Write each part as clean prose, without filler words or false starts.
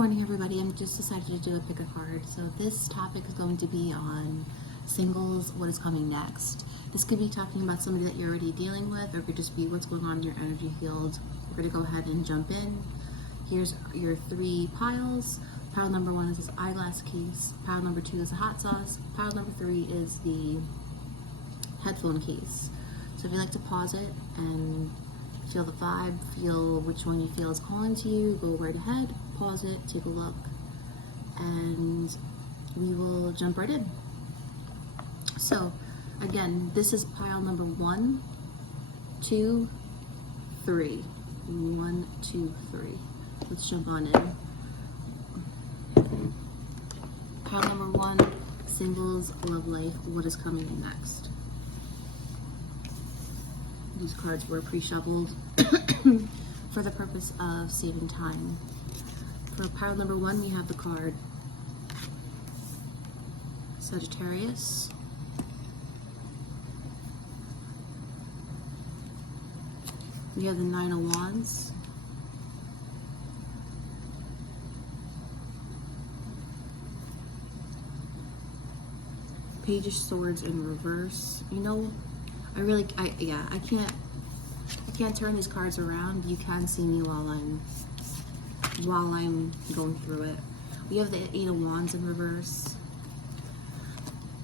morning, everybody. I'm just decided to do a pick a card. So this topic is going to be on singles, what is coming next. This could be talking about somebody that you're already dealing with, or it could just be what's going on in your energy field. We're going to go ahead and jump in. Here's your 3 piles. Pile number 1 is this eyeglass case. Pile number 2 is a hot sauce. Pile number 3 is the headphone case. So if you like to pause it and feel the vibe, feel which one you feel is calling to you, go right ahead, pause it, take a look, and we will jump right in. So again, this is pile number 1, 2, 3. 1, 2, 3. Let's jump on in. Pile number 1, singles, love life, what is coming in next? These cards were pre-shuffled for the purpose of saving time. For pile number 1, we have the card Sagittarius. We have the 9 of Wands. Page of Swords in reverse. You know, I can't turn these cards around. You can see me while I'm going through it. We have the 8 of Wands in reverse.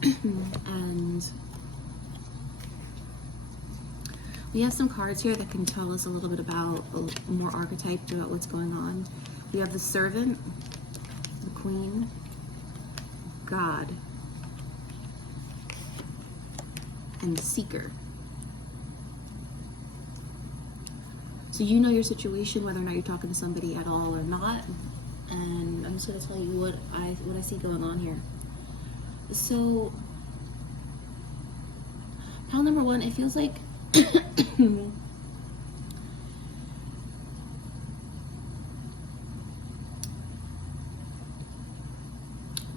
And we have some cards here that can tell us a little bit about more archetype about what's going on. We have the Servant, the Queen, God, and the Seeker. So you know your situation, whether or not you're talking to somebody at all or not. And I'm just going to tell you what I see going on here. So pile number 1, it feels like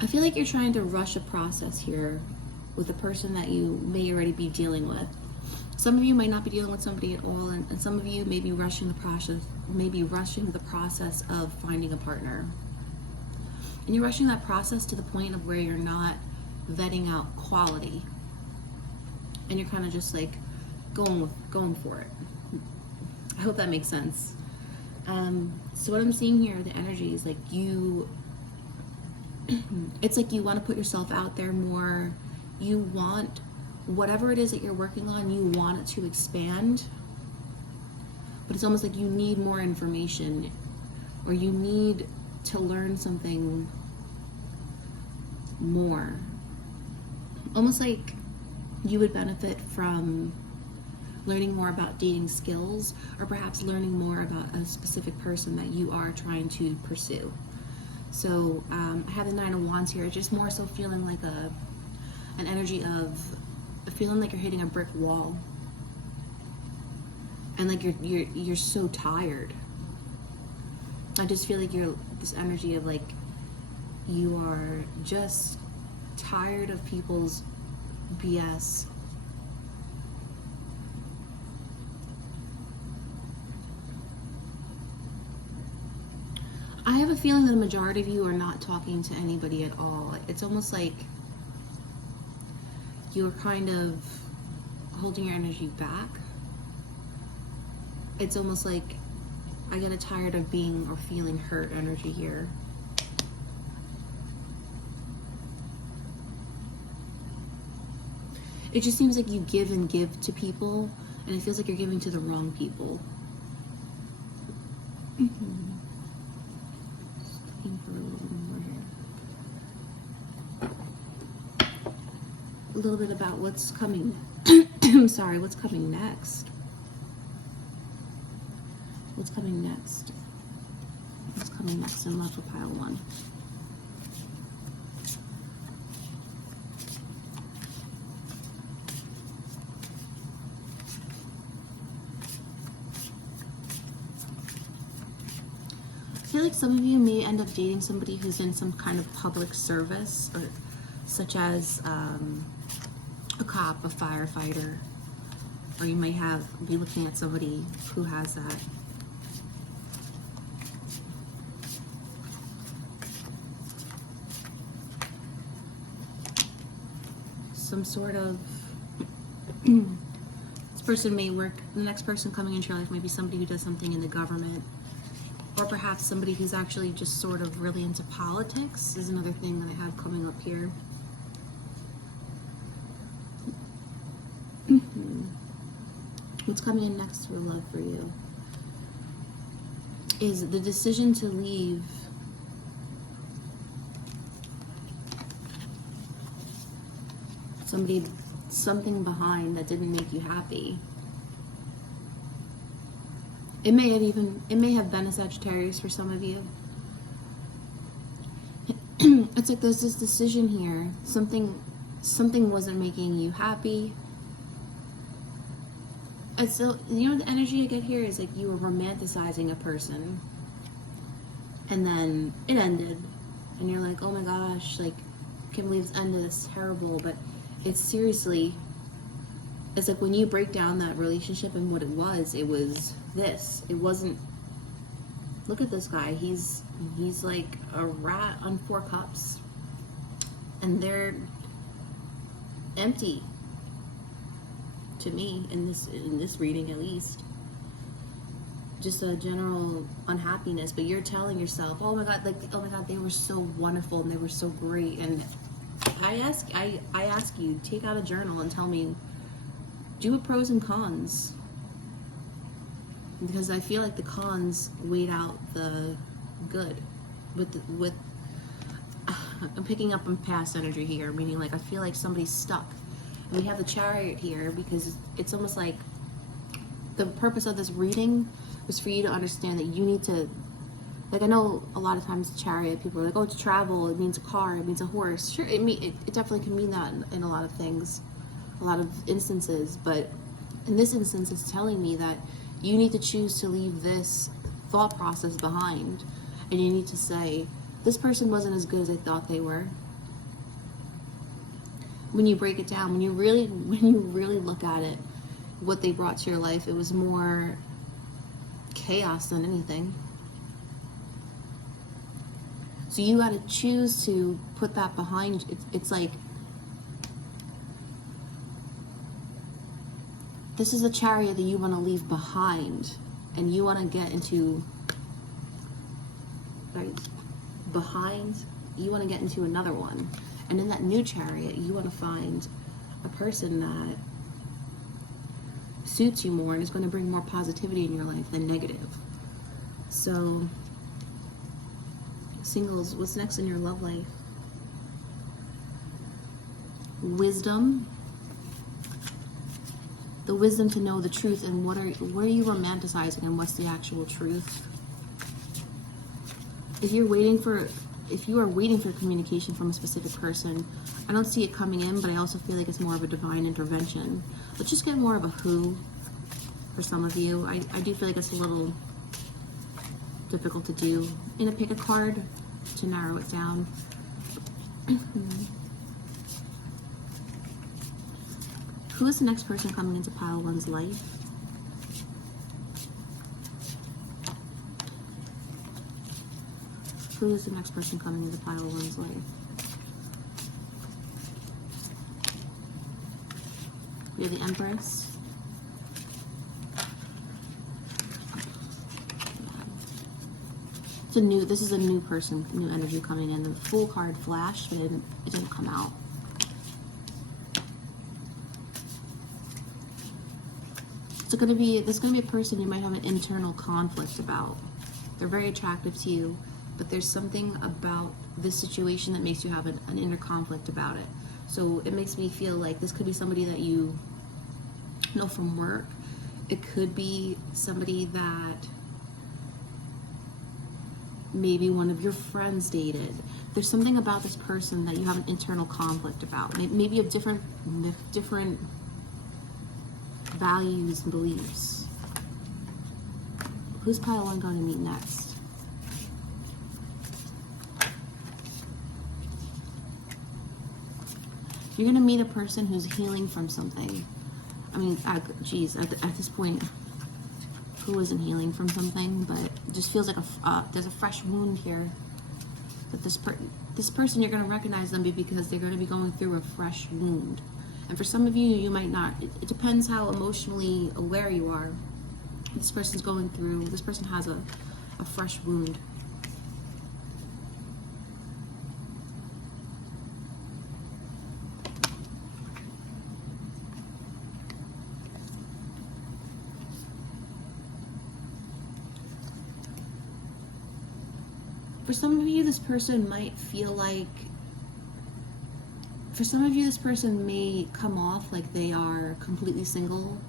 I feel like you're trying to rush a process here with a person that you may already be dealing with. Some of you might not be dealing with somebody at all, and some of you may be rushing the process of finding a partner. And you're rushing that process to the point of where you're not vetting out quality, and you're kind of just like going for it. I hope that makes sense. So what I'm seeing here, the energy is like it's like you want to put yourself out there more. You want whatever it is that you're working on, you want it to expand, but it's almost like you need more information, or you need to learn something more. Almost like you would benefit from learning more about dating skills, or perhaps learning more about a specific person that you are trying to pursue. So I have the 9 of Wands here, just more so feeling like an energy of feeling like you're hitting a brick wall, and like you're so tired. I just feel like you're this energy of like you are just tired of people's BS. I have a feeling that the majority of you are not talking to anybody at all. It's almost like you're kind of holding your energy back. It's almost like I get tired of being or feeling hurt energy here. It just seems like you give and give to people, and it feels like you're giving to the wrong people. Just looking for a little more here. A little bit about what's coming. Sorry, what's coming next? What's coming next? What's coming next in love for pile 1? I feel like some of you may end up dating somebody who's in some kind of public service, or such as a cop, a firefighter, or you might be looking at somebody who has that. some sort of this person may work, the next person coming into your life may be somebody who does something in the government, or perhaps somebody who's actually just sort of really into politics is another thing that I have coming up here. What's coming in next for love for you is the decision to leave something behind that didn't make you happy. It may have been a Sagittarius for some of you. It's like there's this decision here. Something wasn't making you happy. And so, you know, the energy I get here is like you were romanticizing a person, and then it ended, and you're like, oh my gosh, like, I can't believe it's ended. It's terrible, but it's seriously. It's like when you break down that relationship and what it was this. It wasn't. Look at this guy. He's like a rat on 4 cups, and they're empty. To me, in this reading, at least, just a general unhappiness. But you're telling yourself, "Oh my God, they were so wonderful and they were so great." And I ask you, take out a journal and tell me, do a pros and cons, because I feel like the cons weighed out the good. With I'm picking up on past energy here, meaning like I feel like somebody's stuck. We have the Chariot here because it's almost like the purpose of this reading was for you to understand that you need to, like, I know a lot of times the Chariot, people are like, oh, to travel, it means a car, it means a horse. Sure, it definitely can mean that in a lot of things, a lot of instances, but in this instance, it's telling me that you need to choose to leave this thought process behind, and you need to say, this person wasn't as good as I thought they were. When you break it down, when you really look at it, what they brought to your life, it was more chaos than anything. So you got to choose to put that behind. It's like, this is a Chariot that you want to leave behind, and you want to get into, right, behind, you want to get into another one. And in that new Chariot, you want to find a person that suits you more and is going to bring more positivity in your life than negative. So, singles, what's next in your love life? Wisdom. The wisdom to know the truth, and what are you romanticizing, and what's the actual truth? If you are waiting for communication from a specific person, I don't see it coming in, but I also feel like it's more of a divine intervention. Let's just get more of a who for some of you. I do feel like it's a little difficult to do. Pick a card to narrow it down. Who is the next person coming into pile one's life? Who is the next person coming into pile one's life? We have the Empress. This is a new person, new energy coming in. The Fool card flashed, but it didn't come out. So this is gonna be a person you might have an internal conflict about. They're very attractive to you, but there's something about this situation that makes you have an inner conflict about it. So it makes me feel like this could be somebody that you know from work. It could be somebody that maybe one of your friends dated. There's something about this person that you have an internal conflict about. Maybe you have different values and beliefs. Who's pile one going to meet next? You're going to meet a person who's healing from something. I mean, geez, at this point, who isn't healing from something? But it just feels like there's a fresh wound here. that this person, you're going to recognize them because they're going to be going through a fresh wound. And for some of you, you might not. It depends how emotionally aware you are. This person has a fresh wound. For some of you, this person might feel like, for some of you, this person may come off like they are completely single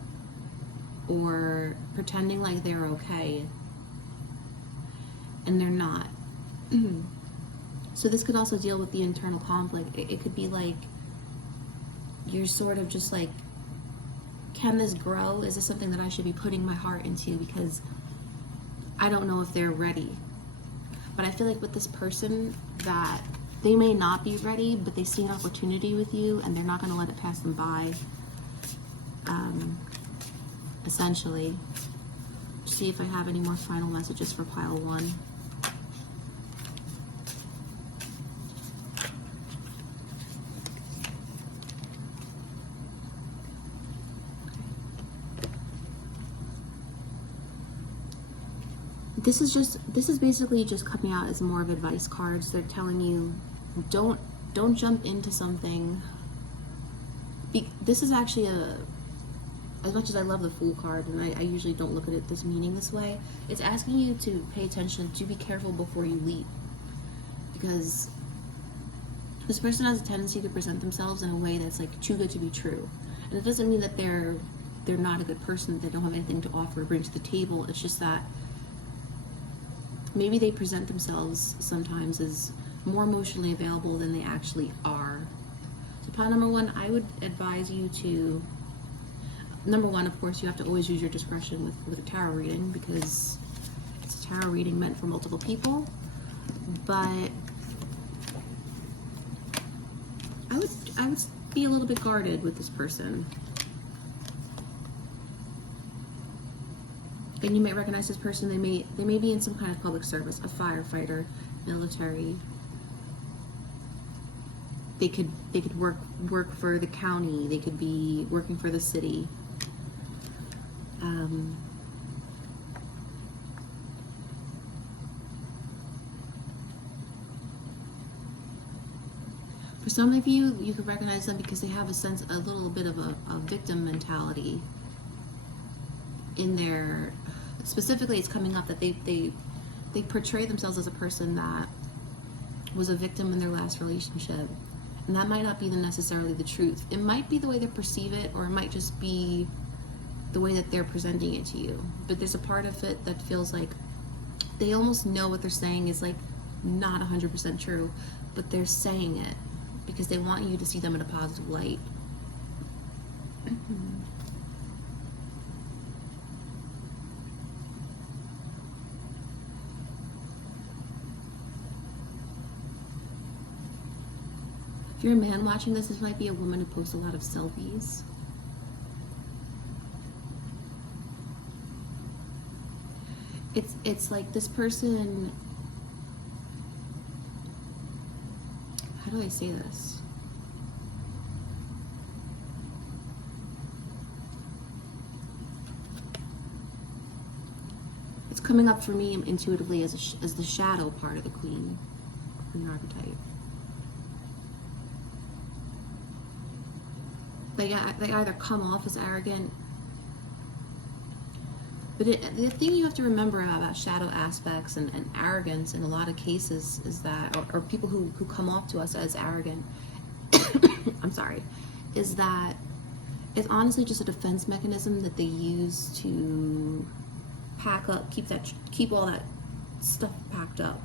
or pretending like they're okay, and they're not. So this could also deal with the internal conflict. It could be like, you're sort of just like, can this grow? Is this something that I should be putting my heart into? Because I don't know if they're ready. But I feel like with this person, that they may not be ready, but they see an opportunity with you and they're not going to let it pass them by. Essentially. See if I have any more final messages for pile 1. This is basically just coming out as more of advice cards. They're telling you, don't jump into something. This is actually as much as I love the Fool card, and I usually don't look at it this meaning this way, it's asking you to pay attention, to be careful before you leap. Because this person has a tendency to present themselves in a way that's like too good to be true. And it doesn't mean that they're not a good person, that they don't have anything to offer or bring to the table. It's just that maybe they present themselves sometimes as more emotionally available than they actually are. So pile number 1, I would advise you to, number 1, of course, you have to always use your discretion with a tarot reading, because it's a tarot reading meant for multiple people. But I would be a little bit guarded with this person. And you may recognize this person. They may be in some kind of public service, a firefighter, military. They could work for the county. They could be working for the city. For some of you, you could recognize them because they have a little bit of a victim mentality in their. Specifically, it's coming up that they portray themselves as a person that was a victim in their last relationship, and that might not be necessarily the truth. It might be the way they perceive it, or it might just be the way that they're presenting it to you. But there's a part of it that feels like they almost know what they're saying is like not 100% true, but they're saying it because they want you to see them in a positive light. If you're a man watching this might be a woman who posts a lot of selfies. It's like this person, how do I say this? It's coming up for me intuitively as the shadow part of the Queen archetype. They either come off as arrogant, but the thing you have to remember about shadow aspects and arrogance in a lot of cases is that, or people who come off to us as arrogant, I'm sorry, is that it's honestly just a defense mechanism that they use to pack up, keep all that stuff packed up,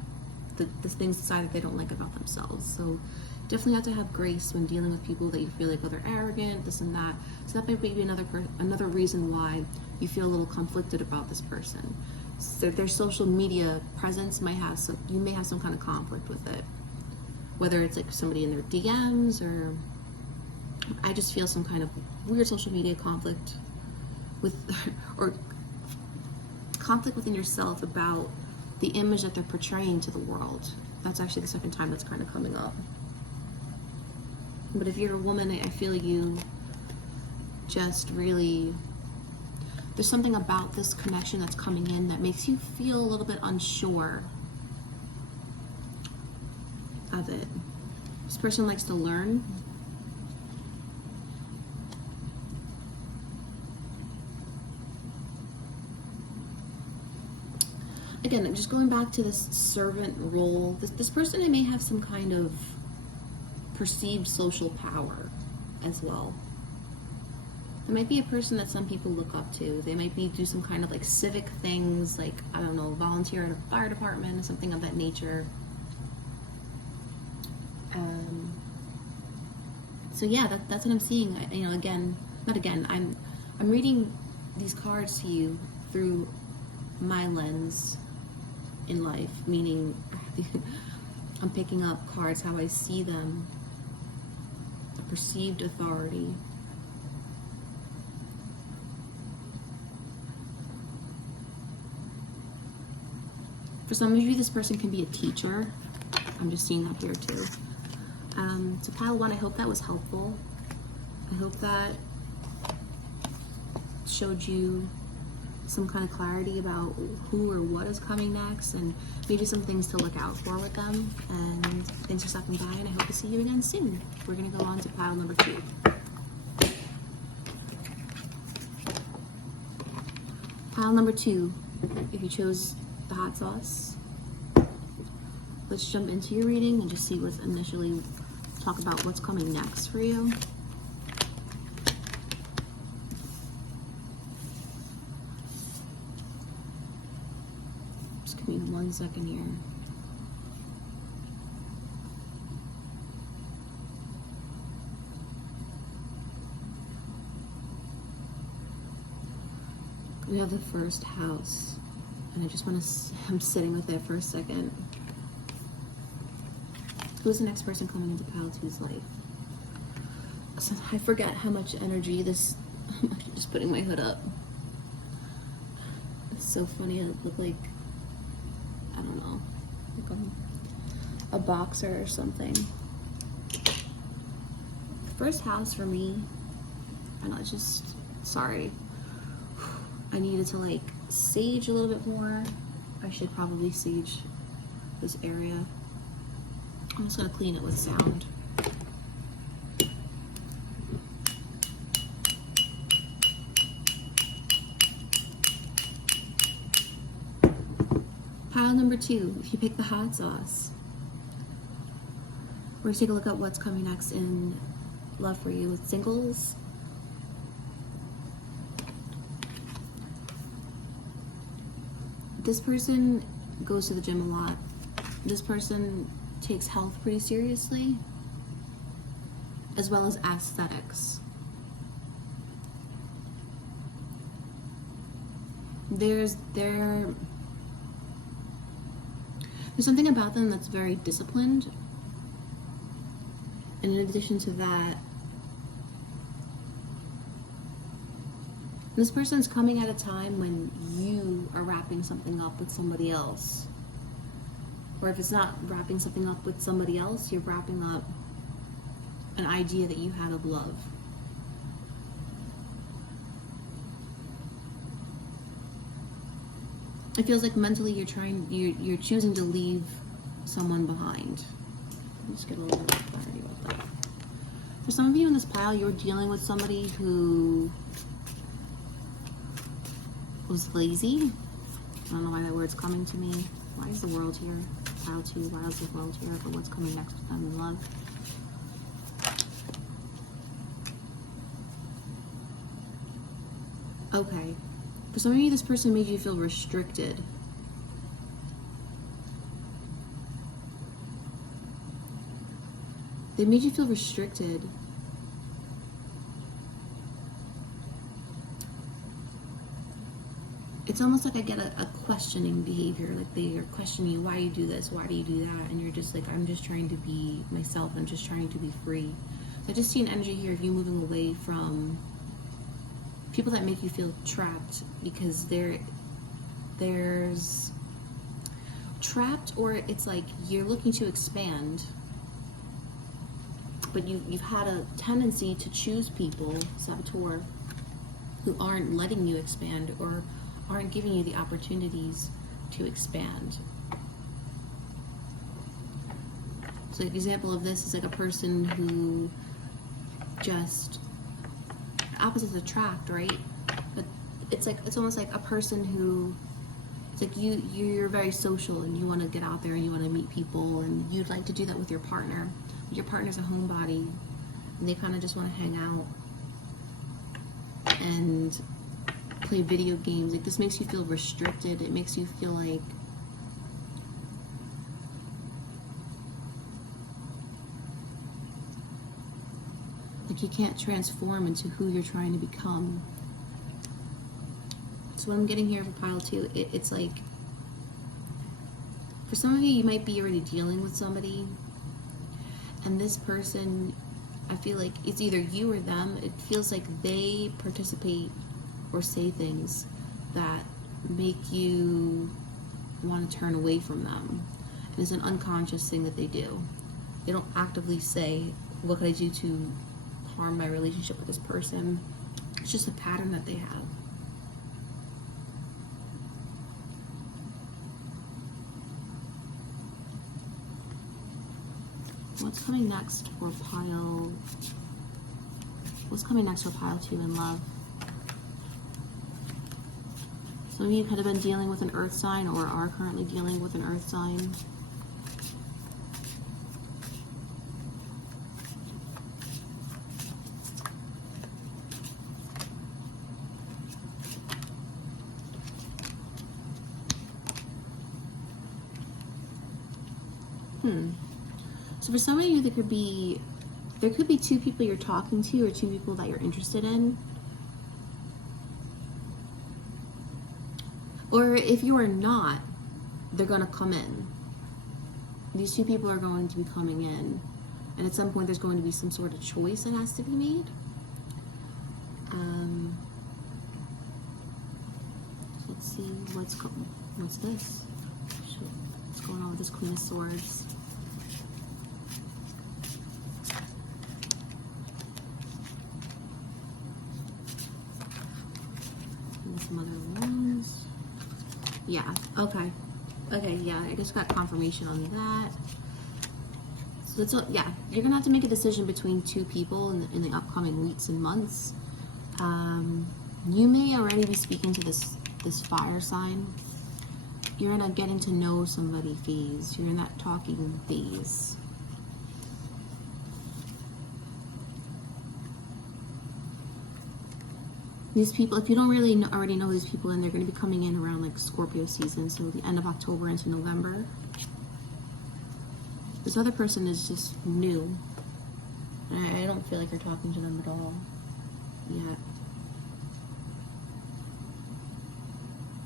the things inside that they don't like about themselves. So definitely have to have grace when dealing with people that you feel like, oh, they're arrogant, this and that. So that might be another reason why you feel a little conflicted about this person. So their social media presence you may have some kind of conflict with it. Whether it's like somebody in their DMs, or I just feel some kind of weird social media conflict or conflict within yourself about the image that they're portraying to the world. That's actually the second time that's kind of coming up. But if you're a woman, I feel you just really, there's something about this connection that's coming in that makes you feel a little bit unsure of it. This person likes to learn. Again, just going back to this servant role, this person may have some kind of perceived social power as well. It might be a person that some people look up to. They might do some kind of like civic things, like, I don't know, volunteer at a fire department or something of that nature. So yeah, that's what I'm seeing. You know, I'm reading these cards to you through my lens in life, meaning I'm picking up cards how I see them, a perceived authority. For some of you, this person can be a teacher. I'm just seeing that here too. So pile one, I hope that was helpful. I hope that showed you some kind of clarity about who or what is coming next, and maybe some things to look out for with them. And thanks for stopping by, and I hope to see you again soon. We're gonna go on to pile number 2. Pile number 2, if you chose the hot sauce, let's jump into your reading and just see what's initially, talk about what's coming next for you. Just give me 1 second here. We have the first house, and I just want to, I'm sitting with it for a second. Who's the next person coming into pile 2's life? So I forget how much energy this, I'm actually just putting my hood up. It's so funny, I look like, I don't know, like a boxer or something. First house for me, I know, it's just, sorry. I needed to like sage a little bit more. I should probably sage this area. I'm just gonna clean it with sound. Pile number 2, if you pick the hot sauce, we're gonna take a look at what's coming next in love for you with singles. This person goes to the gym a lot. This person takes health pretty seriously, as well as aesthetics. There's something about them that's very disciplined, and in addition to that, this person's coming at a time when you are wrapping something up with somebody else. Or if it's not wrapping something up with somebody else, you're wrapping up an idea that you had of love. It feels like mentally you're choosing to leave someone behind. Let's get a little bit of clarity about that. For some of you in this pile, you're dealing with somebody who was lazy. I don't know why that word's coming to me. Why is the world here? Pile 2, why is the world here? But what's coming next to them in love? Okay. For some of you, this person made you feel restricted. They made you feel restricted. It's almost like I get a questioning behavior, like they are questioning you, why you do this, why do you do that, and you're just like, I'm just trying to be myself, I'm just trying to be free. So I just see an energy here of you moving away from people that make you feel trapped, because there's trapped, or it's like you're looking to expand, but you've had a tendency to choose people, saboteur, who aren't letting you expand or aren't giving you the opportunities to expand. So an example of this is like a person who just, opposites attract, right? But it's almost like a person who, it's like you're very social and you want to get out there and you want to meet people and you'd like to do that with your partner. But your partner's a homebody and they kind of just want to hang out and play video games. Like, this makes you feel restricted. It makes you feel like you can't transform into who you're trying to become. So what I'm getting here for pile 2, it's like, for some of you, you might be already dealing with somebody, and this person, I feel like it's either you or them. It feels like they participate or say things that make you want to turn away from them. And it's an unconscious thing that they do. They don't actively say, what could I do to harm my relationship with this person? It's just a pattern that they have. What's coming next for pile 2 in love? Some of you could have been dealing with an earth sign or are currently dealing with an earth sign. So for some of you, there could be 2 people you're talking to or 2 people that you're interested in. Or if you are not, they're going to come in. These 2 people are going to be coming in. And at some point, there's going to be some sort of choice that has to be made. Let's see, what's this? What's going on with this Queen of Swords? Some other ones. Yeah, okay, yeah, I just got confirmation on that. So that's what, yeah, you're gonna have to make a decision between 2 people in the upcoming weeks and months. You may already be speaking to this fire sign. You're in a getting to know somebody phase. You're in that talking phase. These people, if you don't really already know these people, and they're going to be coming in around like Scorpio season, so the end of October into November. This other person is just new. I don't feel like you're talking to them at all yet.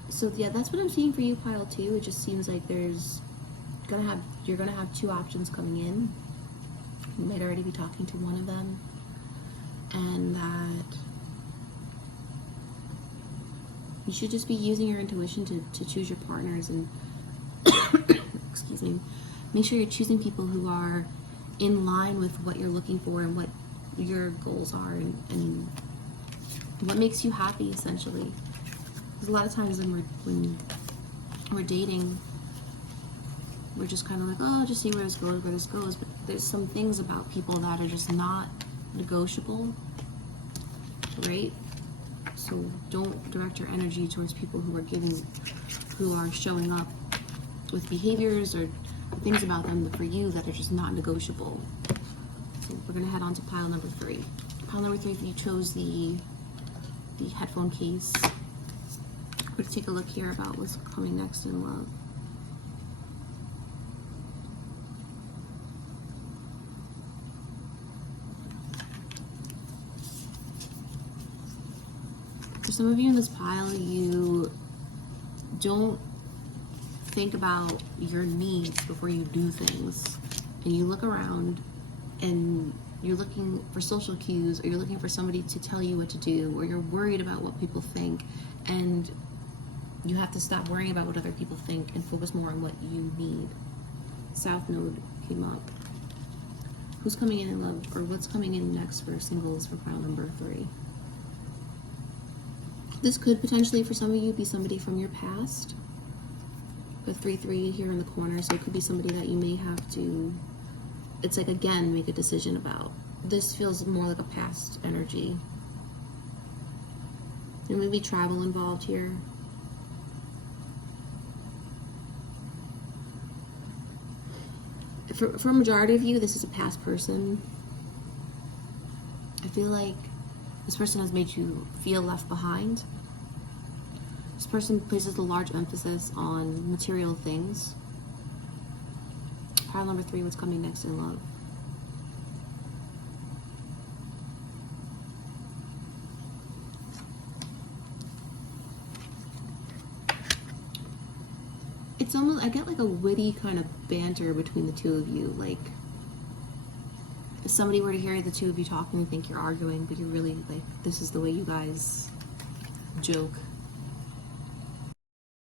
So yeah, that's what I'm seeing for you, pile 2. It just seems like you're gonna have 2 options coming in. You might already be talking to one of them, and that you should just be using your intuition to choose your partners and excuse me, make sure you're choosing people who are in line with what you're looking for and what your goals are and what makes you happy, essentially. Because a lot of times when we're dating, we're just kind of like, oh, just see where this goes. But there's some things about people that are just not negotiable, right? So don't direct your energy towards people who are showing up with behaviors or things about them that for you that are just not negotiable. So we're gonna head on to pile number 3. Pile number 3, if you chose the headphone case. We're gonna take a look here about what's coming next in love. For some of you in this pile, you don't think about your needs before you do things. And you look around and you're looking for social cues, or you're looking for somebody to tell you what to do, or you're worried about what people think. And You have to stop worrying about what other people think and focus more on what you need. South Node came up. Who's coming in love, or what's coming in next for singles for pile number 3? This could potentially, for some of you, be somebody from your past. The 3-3 here in the corner, so it could be somebody that you may have to, it's like, again, make a decision about. This feels more like a past energy. There may be travel involved here. For a majority of you, this is a past person. I feel like this person has made you feel left behind. This person places a large emphasis on material things. Pile number 3, what's coming next in love? It's almost, I get like a witty kind of banter between the two of you. Like, if somebody were to hear the two of you talking and think you're arguing, but you're really like, this is the way you guys joke.